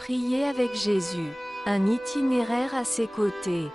Prier avec Jésus, un itinéraire à ses côtés.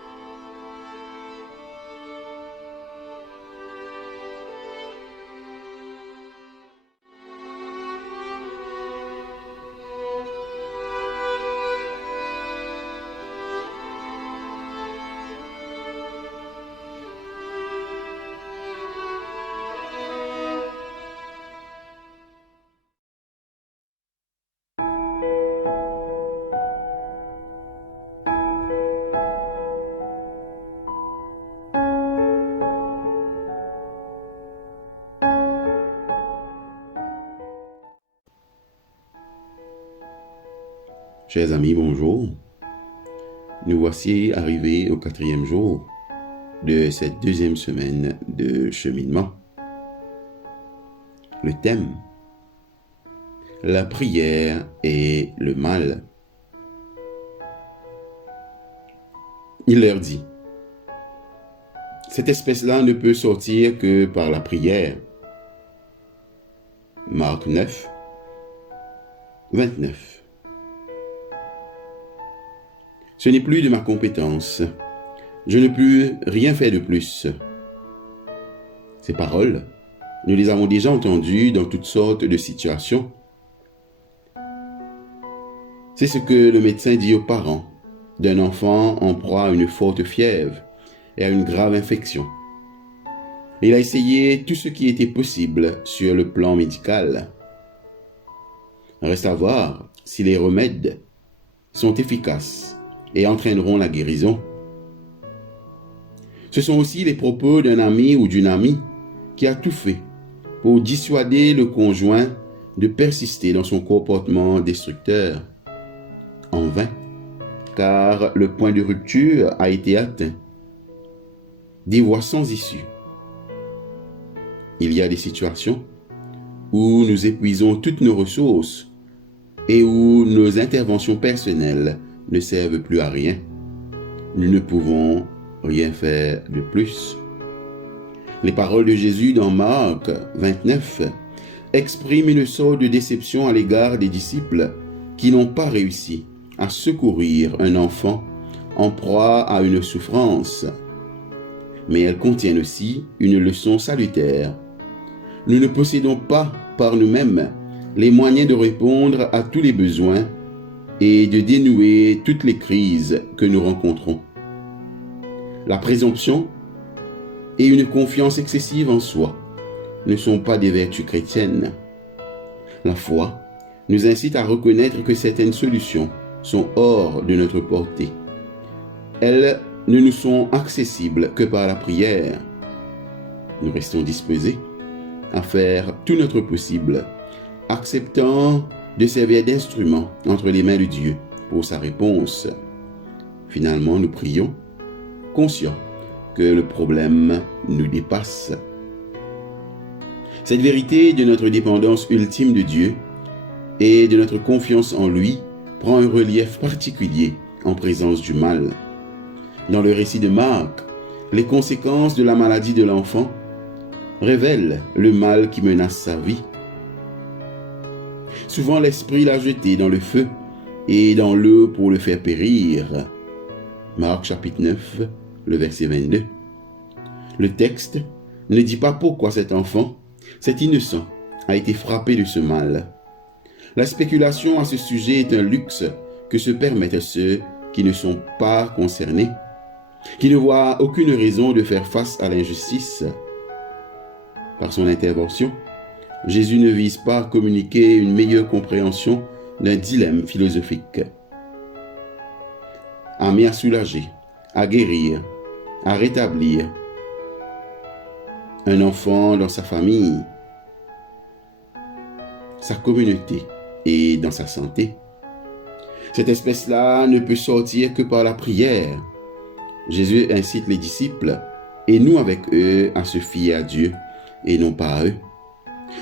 Chers amis, bonjour. Nous voici arrivés au 4e jour de cette 2e semaine de cheminement. Le thème: la prière et le mal. Il leur dit: cette espèce-là ne peut sortir que par la prière. Marc 9, 29. Ce n'est plus de ma compétence. Je ne peux rien faire de plus. Ces paroles, nous les avons déjà entendues dans toutes sortes de situations. C'est ce que le médecin dit aux parents d'un enfant en proie à une forte fièvre et à une grave infection. Il a essayé tout ce qui était possible sur le plan médical. Reste à voir si les remèdes sont efficaces et entraîneront la guérison. Ce sont aussi les propos d'un ami ou d'une amie qui a tout fait pour dissuader le conjoint de persister dans son comportement destructeur. En vain, car le point de rupture a été atteint. Des voies sans issue. Il y a des situations où nous épuisons toutes nos ressources et où nos interventions personnelles ne servent plus à rien. Nous ne pouvons rien faire de plus. Les paroles de Jésus dans Marc 29 expriment une sorte de déception à l'égard des disciples qui n'ont pas réussi à secourir un enfant en proie à une souffrance. Mais elles contiennent aussi une leçon salutaire. Nous ne possédons pas par nous-mêmes les moyens de répondre à tous les besoins et de dénouer toutes les crises que nous rencontrons. La présomption et une confiance excessive en soi ne sont pas des vertus chrétiennes. La foi nous incite à reconnaître que certaines solutions sont hors de notre portée. Elles ne nous sont accessibles que par la prière. Nous restons disposés à faire tout notre possible, acceptant de servir d'instrument entre les mains de Dieu pour sa réponse. Finalement, nous prions, conscients que le problème nous dépasse. Cette vérité de notre dépendance ultime de Dieu et de notre confiance en lui prend un relief particulier en présence du mal. Dans le récit de Marc, les conséquences de la maladie de l'enfant révèlent le mal qui menace sa vie. Souvent, l'Esprit l'a jeté dans le feu et dans l'eau pour le faire périr. Marc chapitre 9, le verset 22. Le texte ne dit pas pourquoi cet enfant, cet innocent, a été frappé de ce mal. La spéculation à ce sujet est un luxe que se permettent ceux qui ne sont pas concernés, qui ne voient aucune raison de faire face à l'injustice. Par son intervention, Jésus ne vise pas à communiquer une meilleure compréhension d'un dilemme philosophique, mais à soulager, à guérir, à rétablir un enfant dans sa famille, sa communauté et dans sa santé. Cette espèce-là ne peut sortir que par la prière. Jésus incite les disciples, et nous avec eux, à se fier à Dieu et non pas à eux.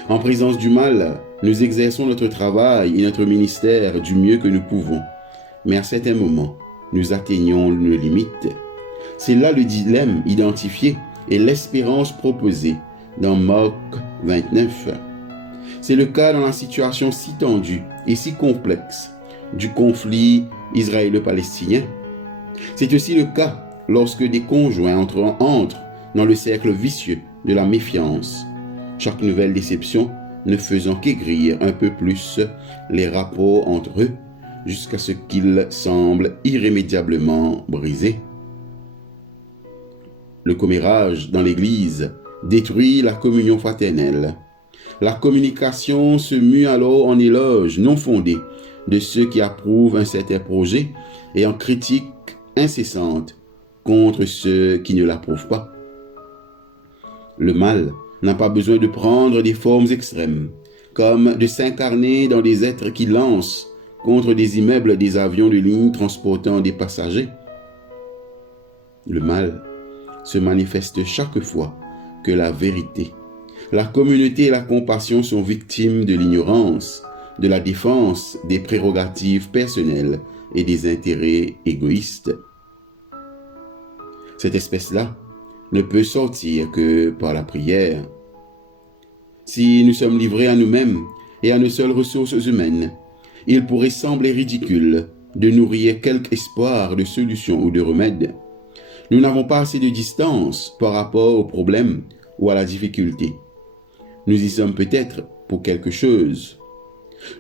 En présence du mal, nous exerçons notre travail et notre ministère du mieux que nous pouvons. Mais à certains moments, nous atteignons nos limites. C'est là le dilemme identifié et l'espérance proposée dans Marc 29. C'est le cas dans la situation si tendue et si complexe du conflit israélo-palestinien. C'est aussi le cas lorsque des conjoints entrent dans le cercle vicieux de la méfiance, chaque nouvelle déception ne faisant qu'aigrir un peu plus les rapports entre eux jusqu'à ce qu'ils semblent irrémédiablement brisés. Le commérage dans l'Église détruit la communion fraternelle. La communication se mue alors en éloge non fondé de ceux qui approuvent un certain projet et en critique incessante contre ceux qui ne l'approuvent pas. Le mal n'a pas besoin de prendre des formes extrêmes, comme de s'incarner dans des êtres qui lancent contre des immeubles des avions de ligne transportant des passagers. Le mal se manifeste chaque fois que la vérité, la communauté et la compassion sont victimes de l'ignorance, de la défense des prérogatives personnelles et des intérêts égoïstes. Cette espèce-là ne peut sortir que par la prière. Si nous sommes livrés à nous-mêmes et à nos seules ressources humaines, il pourrait sembler ridicule de nourrir quelque espoir de solution ou de remède. Nous n'avons pas assez de distance par rapport au problème ou à la difficulté. Nous y sommes peut-être pour quelque chose.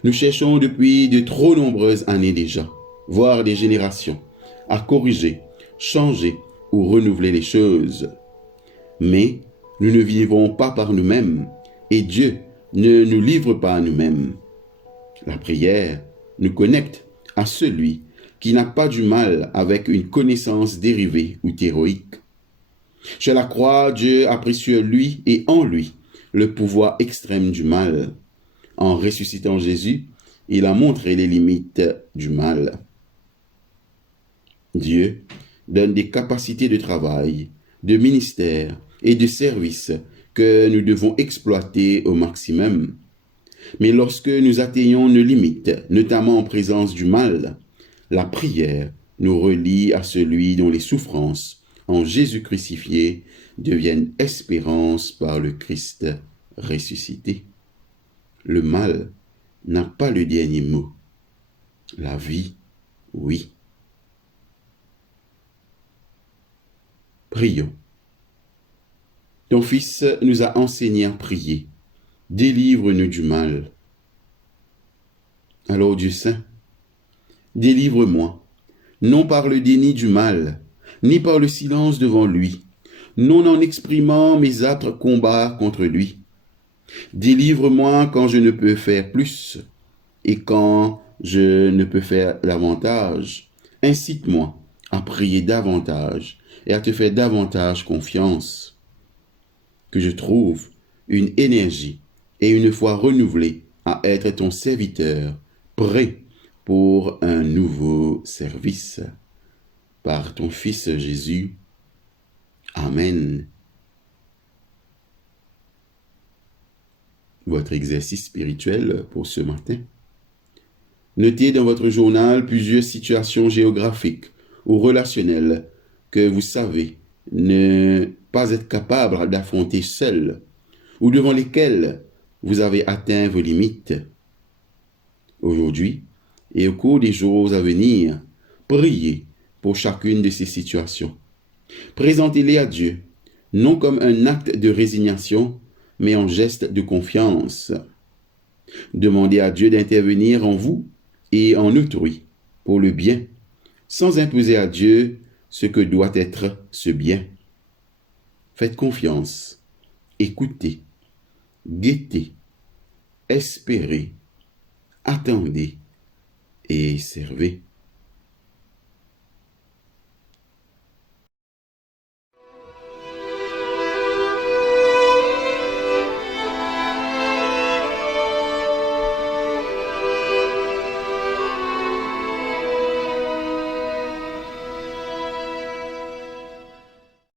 Nous cherchons depuis de trop nombreuses années déjà, voire des générations, à corriger, changer ou renouveler les choses. Mais nous ne vivons pas par nous-mêmes et Dieu ne nous livre pas à nous-mêmes. La prière nous connecte à celui qui n'a pas du mal avec une connaissance dérivée ou théorique. Sur la croix, Dieu a pris sur lui et en lui le pouvoir extrême du mal. En ressuscitant Jésus, il a montré les limites du mal. Dieu donne des capacités de travail, de ministère et de service que nous devons exploiter au maximum. Mais lorsque nous atteignons nos limites, notamment en présence du mal, la prière nous relie à celui dont les souffrances en Jésus crucifié deviennent espérance par le Christ ressuscité. Le mal n'a pas le dernier mot. La vie, oui. Prions. Ton Fils nous a enseigné à prier. Délivre-nous du mal. Alors Dieu Saint, délivre-moi, non par le déni du mal, ni par le silence devant lui, non en exprimant mes âpres combats contre lui. Délivre-moi quand je ne peux faire plus et quand je ne peux faire davantage. Incite-moi à prier davantage et à te faire davantage confiance. Que je trouve une énergie et une foi renouvelée à être ton serviteur, prêt pour un nouveau service. Par ton Fils Jésus. Amen. Votre exercice spirituel pour ce matin. Notez dans votre journal plusieurs situations géographiques ou relationnelles que vous savez ne pas être capable d'affronter seul ou devant lesquelles vous avez atteint vos limites. Aujourd'hui et au cours des jours à venir, priez pour chacune de ces situations. Présentez-les à Dieu, non comme un acte de résignation, mais en geste de confiance. Demandez à Dieu d'intervenir en vous et en autrui pour le bien, sans imposer à Dieu ce que doit être ce bien. Faites confiance, écoutez, guettez, espérez, attendez et servez.